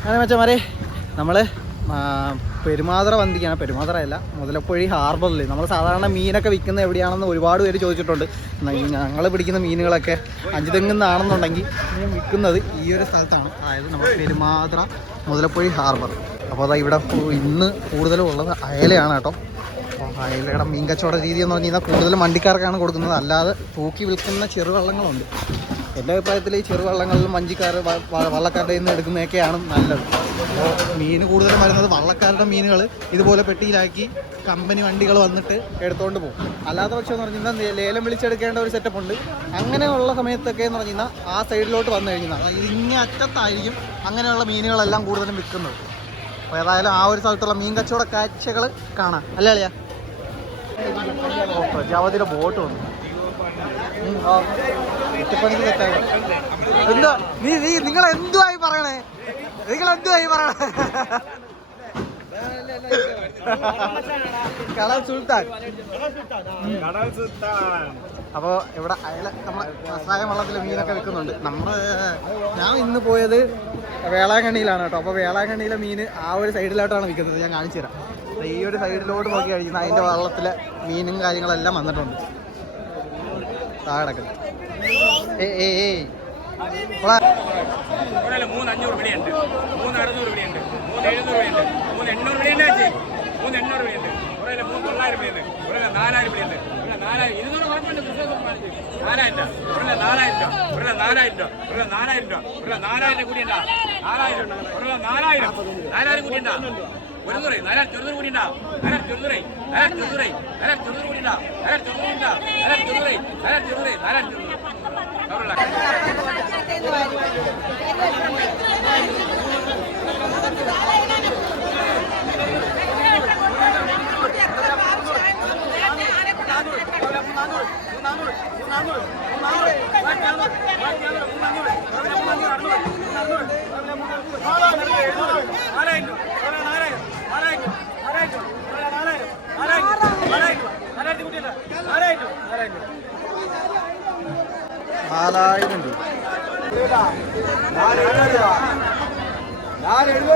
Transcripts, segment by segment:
അങ്ങനെ മച്ചമാരെ നമ്മൾ പെരുമാതറ വന്തിക്കാണ് പെരുമാതറ അല്ല മുതലപ്പൊഴി ഹാർബറിൽ നമ്മൾ സാധാരണ മീനൊക്കെ വിൽക്കുന്നത് എവിടെയാണെന്ന് ഒരുപാട് പേര് ചോദിച്ചിട്ടുണ്ട്. ഞങ്ങൾ പിടിക്കുന്ന മീനുകളൊക്കെ അഞ്ചുതെങ്ങുന്നാണെന്നുണ്ടെങ്കിൽ മീൻ വിൽക്കുന്നത് ഈ ഒരു സ്ഥലത്താണ്. അതായത് നമ്മൾ പെരുമാതറ മുതലപ്പൊഴി ഹാർബർ അപ്പോൾ അതാ ഇവിടെ ഇന്ന് കൂടുതലും ഉള്ളത് അയലയാണ് കേട്ടോ. അപ്പോൾ അയലയുടെ മീൻ കച്ചവട രീതി എന്ന് പറഞ്ഞു കഴിഞ്ഞാൽ കൂടുതലും വണ്ടിക്കാർക്കാണ് കൊടുക്കുന്നത്. അല്ലാതെ തൂക്കി വിൽക്കുന്ന ചെറുവള്ളങ്ങളുണ്ട്. എന്റെ അഭിപ്രായത്തിൽ ഈ ചെറുവള്ളങ്ങളിലും വഞ്ചിക്കാർ വള്ളക്കാരുടെ നിന്ന് എടുക്കുന്നതൊക്കെയാണ് നല്ലത്. അപ്പോൾ മീൻ കൂടുതലും വരുന്നത് വള്ളക്കാരുടെ മീനുകൾ ഇതുപോലെ പെട്ടിയിലാക്കി കമ്പനി വണ്ടികൾ വന്നിട്ട് എടുത്തുകൊണ്ട് പോകും. അല്ലാത്ത പക്ഷം എന്ന് പറഞ്ഞു കഴിഞ്ഞാൽ ലേലം വിളിച്ചെടുക്കേണ്ട ഒരു സെറ്റപ്പ് ഉണ്ട്. അങ്ങനെയുള്ള സമയത്തൊക്കെ എന്ന് പറഞ്ഞു കഴിഞ്ഞാൽ ആ സൈഡിലോട്ട് വന്നു കഴിഞ്ഞാൽ അതായത് ഇങ്ങേ അറ്റത്തായിരിക്കും അങ്ങനെയുള്ള മീനുകളെല്ലാം കൂടുതലും വിൽക്കുന്നത്. അപ്പോൾ ഏതായാലും ആ ഒരു സ്ഥലത്തുള്ള മീൻ കച്ചവട കാഴ്ചകൾ കാണാം. അല്ലേ അളിയാ? പ്രജാപതിയുടെ ബോട്ട് വന്നു. തെറ്റാണ്. എന്താ? നീ നീ നിങ്ങൾ എന്തുവായി പറയണേ? നിങ്ങൾ എന്തുവായി പറയണേ? കടൽ സുൽത്താൻ. അപ്പോൾ ഇവിടെ അയല നമ്മുടെ കസായ വള്ളത്തിൽ മീനൊക്കെ വിൽക്കുന്നുണ്ട്. നമ്മൾ ഞാൻ ഇന്ന് പോയത് വേളാങ്കണ്ണിയിലാണ് കേട്ടോ. അപ്പോൾ വേളാങ്കണ്ണിയിലെ മീൻ ആ ഒരു സൈഡിലോട്ടാണ് വിൽക്കുന്നത്. ഞാൻ കാണിച്ചു തരാം. ഈ ഒരു സൈഡിലോട്ട് നോക്കി കഴിയുന്ന അതിന്റെ വള്ളത്തിലെ മീനും കാര്യങ്ങളെല്ലാം വന്നിട്ടുണ്ട്. താഴെ കിടക്കുന്നത് ഏ ഏ ഒരാൾ മൂന്ന് അഞ്ഞൂറ് വിളിയുണ്ട് മൂന്ന് അറുന്നൂറ് വിളിയുണ്ട് മൂന്ന് എഴുന്നൂറ് വിളിയുണ്ട് മൂന്ന് എണ്ണൂറ് വിളിയുണ്ട് മൂന്ന് എണ്ണൂറ് വിളിയുണ്ട് ഒരാൾ മൂന്ന് തൊള്ളായിരം വിളിയുണ്ട് ഒരാൾ നാലായിരം. വിളിയുണ്ട് നാലായിരം ഇരുന്നൂറ് കുഴപ്പമില്ല കാണിച്ച് നാലായിരം രൂപ. ഒരാൾ നാലായിരം രൂപ. ഒരാൾ നാലായിരം രൂപ. ഒരാൾ നാലായിരം രൂപ. ഒരാൾ നാലായിരം കൂടിയുണ്ടാ? നാലായിരം. നാലായിരം കൂടിയുണ്ടാ? ഒരു നൂറ് നാലായിരം ചെറുന്നൂറ് കൂടിയുണ്ടാ നാലായിരം ചെറുന്നൂറ് നാലായിരം ചെറുന്നൂറ് നാലായിരം ചെറുന്നൂറ് കൂടിയുണ്ടാ നാലായിരം ചെറുന്നൂറ് ഉണ്ടാ നാലായിരം ചെറുന്നൂറ് നാലായിരം ചെറുന്നൂറ് നാലായിരം ചെറുന്നൂറ് നാലായിരം രൂപ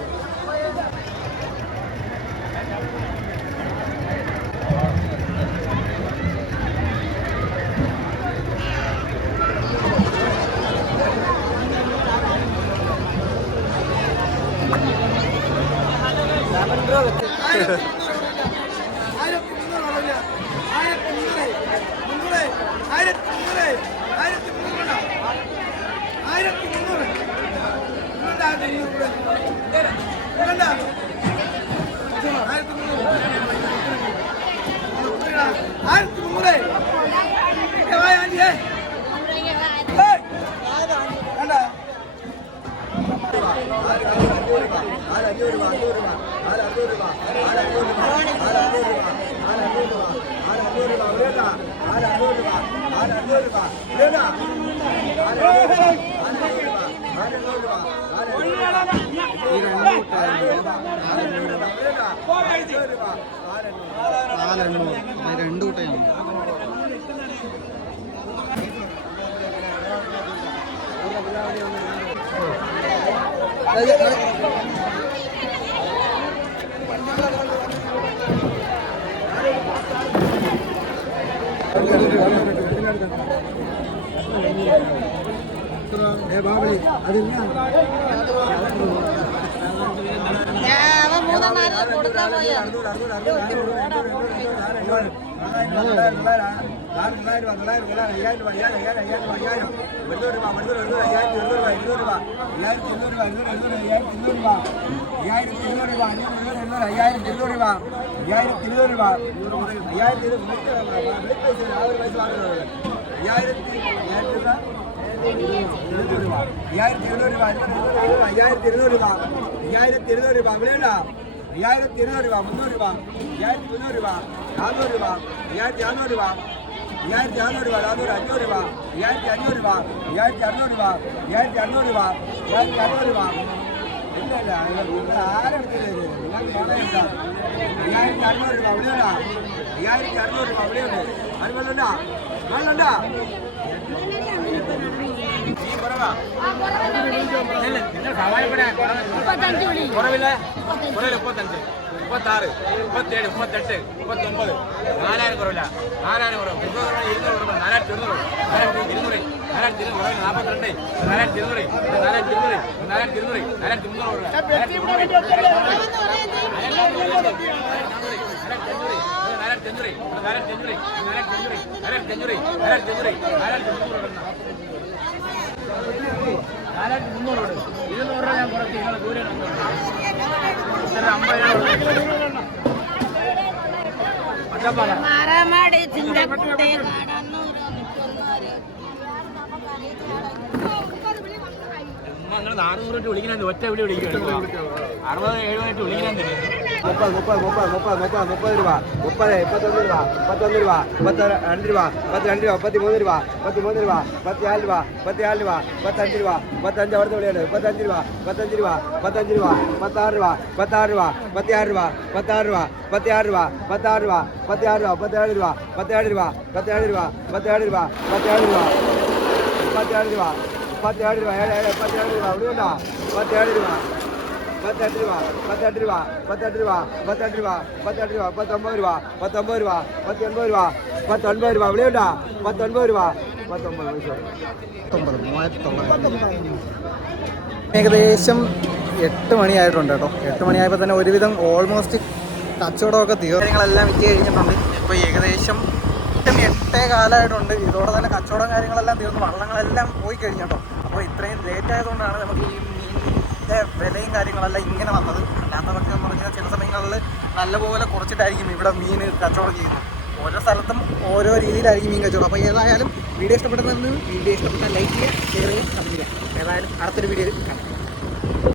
ആയിരത്തി ഞാൻ മൂന്നെണ്ണായിരം കൊടുക്കാൻ പോയോ. അയ്യായിരത്തി ഇരുന്നൂറ് രൂപ അയ്യായിരത്തി ഇരുന്നൂറ് രൂപ അയ്യായിരത്തി ഇരുന്നൂറ് രൂപ വിലയില്ല അയ്യായിരത്തി ഇരുന്നൂറ് രൂപ മുന്നൂറ് രൂപ അയ്യായിരത്തി മുന്നൂറ് രൂപ നാനൂറ് രൂപ അയ്യായിരത്തി നാനൂറ് രൂപ അയ്യായിരത്തി അറുന്നൂറ് രൂപ നാനൂറ് അഞ്ഞൂറ് രൂപ അയ്യായിരത്തി അഞ്ഞൂറ് രൂപ അയ്യായിരത്തി അറുന്നൂറ് രൂപ അയ്യായിരത്തി അറുന്നൂറ് രൂപ. അയ്യായിരത്തി അറുന്നൂറ് രൂപ ഇല്ല ഇല്ല നിങ്ങൾ ആരെടുത്തില്ല നിങ്ങൾക്ക് പണമില്ല അയ്യായിരത്തി അറുന്നൂറ് രൂപ അവിടെയുണ്ട അയ്യായിരത്തി അറുന്നൂറ് രൂപ അവിടെയുണ്ട് അത് വെള്ളണ്ട? വെള്ളണ്ട? ഈ കുറവാ. നിങ്ങൾ സവാരിപ്പട കുറവില്ല? കുറവില്ല മുപ്പത്തഞ്ച്. മുപ്പത്താറ് മുപ്പത്തേഴ് മുപ്പത്തെട്ട് മുപ്പത്തൊമ്പത്. നാലായിരം കുറവില്ല. നാലായിരം കുറവ്. ഇരുന്നൂറ് കുറവ്. നാലായിരത്തി ഇരുന്നൂറ്. നാലായിരത്തി ഇരുന്നൂറ്. നാലായിരത്തി ഇരുന്നൂറ് നാൽപ്പത്തിരണ്ട് നാലായിരത്തി ഇരുന്നൂറ്. നാലായിരത്തി ഇരുന്നൂറ്. നാലായിരത്തി ഇരുന്നൂറ്. നാലായിരത്തി മുന്നൂറ് നാലായിരത്തി മുന്നൂറ് നാലായിരത്തി അഞ്ഞൂറ് നാലായിരത്തി അഞ്ഞൂറ് നാലായിരത്തി അഞ്ഞൂറ് നാലായിരത്തി അഞ്ഞൂറ് നാലായിരത്തി അഞ്ഞൂറ് നാലായിരത്തി മുന്നൂറ് നാലായിരത്തി മുന്നൂറ് ഇരുന്നൂറ് ഞാൻ കുറച്ച്. നിങ്ങൾ ദൂരെ നിങ്ങൾ നാനൂറ് വിളിക്കുന്നുണ്ട് ഒറ്റ വിളി വിളിക്കുന്നുണ്ട് അറുപത് എഴുപത് വിളിക്കുന്നുണ്ട് മുപ്പത് മുപ്പത് മുപ്പത് മുപ്പത് മുപ്പത് മുപ്പത് രൂപ മുപ്പത് മുപ്പത്തൊന്ന് രൂപ മുപ്പത്തൊന്ന് രൂപ മുപ്പത്തി രണ്ട് രൂപ മുപ്പത്തി രണ്ട് രൂപ മുപ്പത്തി മൂന്ന് രൂപ മുപ്പത്തി മൂന്ന് രൂപ മുപ്പത്തിനാല് രൂപ മുപ്പത്തിനാല് രൂപ മുപ്പത്തഞ്ച് രൂപ മുപ്പത്തഞ്ച് അവിടുത്തെ വിളിയാണ് മുപ്പത്തഞ്ച് രൂപ മുപ്പത്തഞ്ച് രൂപ മുപ്പത്തഞ്ച് രൂപ മുപ്പത്താറ് രൂപ മുപ്പത്താറ് രൂപ മുപ്പത്തിയാറ് രൂപ മുപ്പത്താറ് രൂപ മുപ്പത്തിയാറ് രൂപ മുപ്പത്താറ് രൂപ മുപ്പത്തിയാറ് രൂപ മുപ്പത്തിയേഴ് രൂപ മുപ്പത്തിയേഴ് രൂപ മുപ്പത്തിയേഴ് രൂപ മുപ്പത്തിയേഴ് രൂപ മുപ്പത്തിയേഴ് രൂപ മുപ്പത്തിയേഴ് രൂപ മുപ്പത്തിയേഴ് രൂപ ഏഴ് ഏഴ് മുപ്പത്തിയേഴ് രൂപ അവിടെയുണ്ടോ മുപ്പത്തിയേഴ് രൂപ പത്തെട്ട് രൂപ പത്തെട്ട് രൂപ പത്തെട്ട് രൂപ പത്തെട്ട് രൂപ പത്തെട്ട് രൂപ പത്തൊമ്പത് രൂപ പത്തൊമ്പത് രൂപ പത്തൊൻപത് രൂപ പത്തൊൻപത് രൂപ. പത്തൊൻപത് പത്തൊമ്പത് ഏകദേശം എട്ട് മണിയായിട്ടുണ്ട് കേട്ടോ. എട്ട് മണിയായപ്പോൾ തന്നെ ഒരുവിധം ഓൾമോസ്റ്റ് കച്ചവടമൊക്കെ തീർ കാര്യങ്ങളെല്ലാം വിറ്റ് കഴിഞ്ഞിട്ടുണ്ട്. ഇപ്പോൾ ഏകദേശം എട്ടും എട്ടേ കാലമായിട്ടുണ്ട് ഇതോടെ തന്നെ കച്ചവടം കാര്യങ്ങളെല്ലാം തീർന്നു. വള്ളങ്ങളെല്ലാം പോയി കഴിഞ്ഞു കേട്ടോ. അപ്പോൾ ഇത്രയും ലേറ്റ് ആയതുകൊണ്ടാണ് നമുക്ക് ഈ മീനിന്റെ വിലയും കാര്യങ്ങളെല്ലാം ഇങ്ങനെ വന്നത്. അല്ലാത്തതൊക്കെ എന്ന് പറഞ്ഞാൽ ചില സമയങ്ങളിൽ നല്ലപോലെ കുറച്ചിട്ടായിരിക്കും ഇവിടെ മീൻ കച്ചവടം ചെയ്യുന്നത്. ഓരോ സ്ഥലത്തും ഓരോ രീതിയിലായിരിക്കും മീൻ കച്ചവടം. അപ്പോൾ ഏതായാലും വീഡിയോ ഇഷ്ടപ്പെടുന്നതെന്ന് വീഡിയോ ഇഷ്ടപ്പെട്ടാൽ ലൈക്ക് ചെയ്യുക ഷെയർ ചെയ്യുക കമന്റ് ചെയ്യുക. ഏതായാലും അടുത്തൊരു വീഡിയോയിൽ കാണാം.